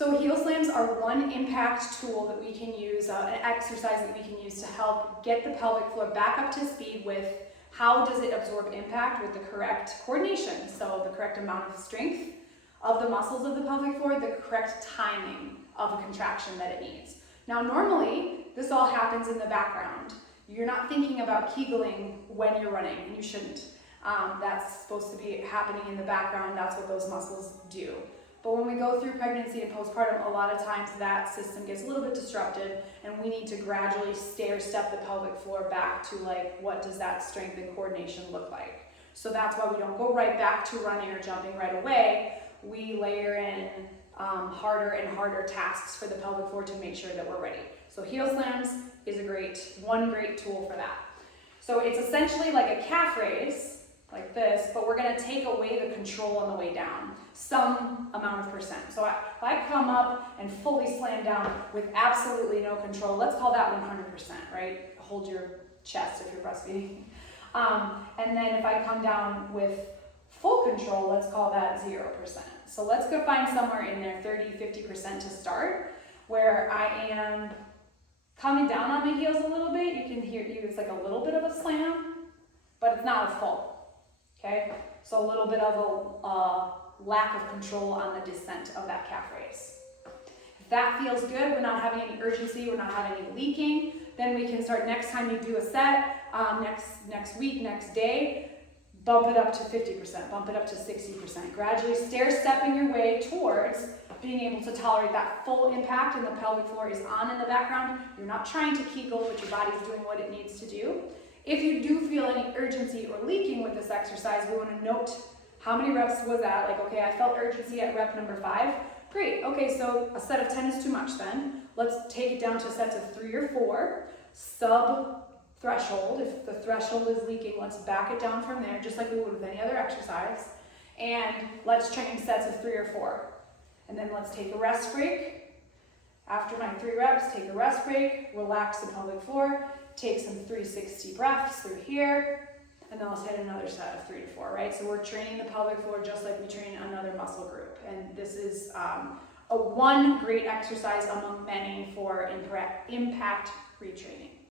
So heel slams are one impact tool that we can use, an exercise that we can use to help get the pelvic floor back up to speed with how does it absorb impact with the correct coordination. So the correct amount of strength of the muscles of the pelvic floor, the correct timing of a contraction that it needs. Now normally, this all happens in the background. You're not thinking about Kegling when you're running, and you shouldn't. That's supposed to be happening in the background. That's what those muscles do. But when we go through pregnancy and postpartum, a lot of times that system gets a little bit disrupted, and we need to gradually stair-step the pelvic floor back to like, what does that strength and coordination look like? So that's why we don't go right back to running or jumping right away. We layer in harder and harder tasks for the pelvic floor to make sure that we're ready. So heel slams is one great tool for that. So it's essentially like a calf raise, like this, but we're gonna take away the control on the way down, some amount of percent. So if I come up and fully slam down with absolutely no control, let's call that 100%, right? Hold your chest if you're breastfeeding. And then if I come down with full control, let's call that 0%. So let's go find somewhere in there, 30-50% to start, where I am coming down on my heels a little bit. You can hear, it's like a little bit of a slam, but it's not a full, okay? So a little bit of a lack of control on the descent of that calf raise. If that feels good, we're not having any urgency, we're not having any leaking, then we can start next time you do a set, next week, next day, bump it up to 50%, bump it up to 60%. Gradually stair-stepping your way towards being able to tolerate that full impact, and the pelvic floor is on in the background. You're not trying to Kegel, but your body's doing what it needs to do. If you do feel any urgency or leaking with this exercise, we want to note how many reps was that. Like, okay, I felt urgency at rep number 5. Great, okay, so a set of 10 is too much then. Let's take it down to sets of 3 or 4. Sub-threshold, if the threshold is leaking, let's back it down from there, just like we would with any other exercise. And let's train sets of 3 or 4. And then let's take a rest break. After my 3 reps, take a rest break, relax the pelvic floor, take some 360 breaths through here, and then let's hit another set of 3 to 4, right? So we're training the pelvic floor just like we train another muscle group. And this is one great exercise among many for impact retraining.